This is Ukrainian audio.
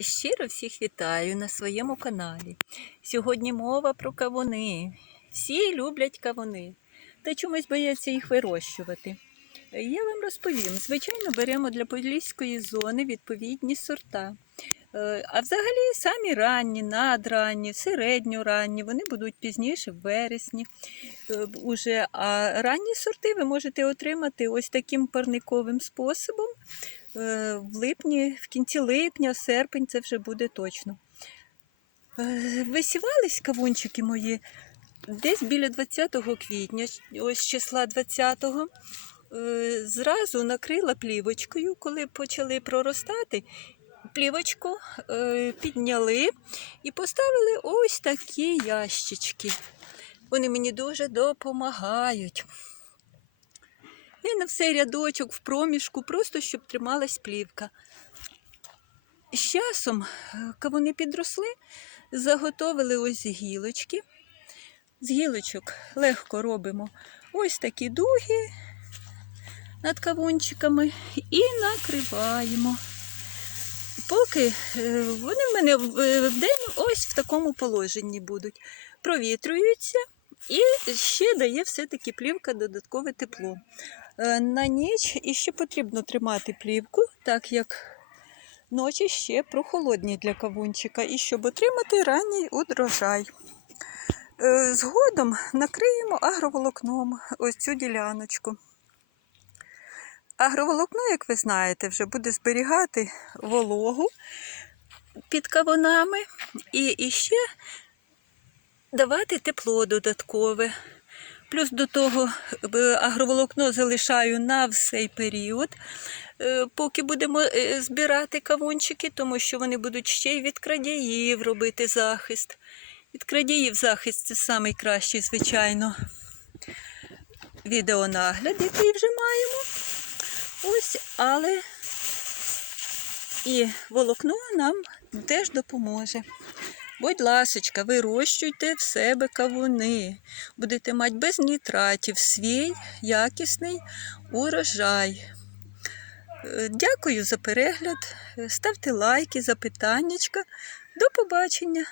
Щиро всіх вітаю на своєму каналі. Сьогодні мова про кавуни. Всі люблять кавуни, та чомусь бояться їх вирощувати. Я вам розповім: звичайно, беремо для поліської зони відповідні сорта. Е, А взагалі самі ранні, надранні, середньоранні, вони будуть пізніше в вересні. Е, Уже, а ранні сорти ви можете отримати ось таким парниковим способом. Е, В липні, в кінці липня, серпень це вже буде точно. Е, Висівались кавунчики мої десь біля 20 квітня, ось числа 20-го. Е, Зразу накрила плівочкою, коли почали проростати. Плівочку підняли і поставили ось такі ящички. Вони мені дуже допомагають. І на все рядочок в проміжку, просто щоб трималась плівка. З часом, е, кавуни підросли, заготовили ось гілочки. З гілочок легко робимо ось такі дуги над кавунчиками і накриваємо. Поки е, вони в мене в е, ось в такому положенні будуть. Провітрюються і ще дає все-таки плівка додаткове тепло. Е, На ніч іще потрібно тримати плівку, так як ночі ще прохолодні для кавунчика, і щоб отримати ранній урожай. Е, Згодом накриємо агроволокном ось цю діляночку. Агроволокно, як ви знаєте, вже буде зберігати вологу під кавунами і, і ще давати тепло додаткове. Плюс до того е, агроволокно залишаю на всей період, е, поки будемо е, збирати кавунчики, тому що вони будуть ще й від крадіїв робити захист. Від крадіїв захист це найкращий, звичайно, відеонагляд, який вже маємо. Ось, але і волокно нам теж допоможе. Будь ласочка, вирощуйте в себе кавуни. Будете мати без нітратів свій якісний урожай. Е, Дякую за перегляд. Ставте лайки, запитаннячка. До побачення!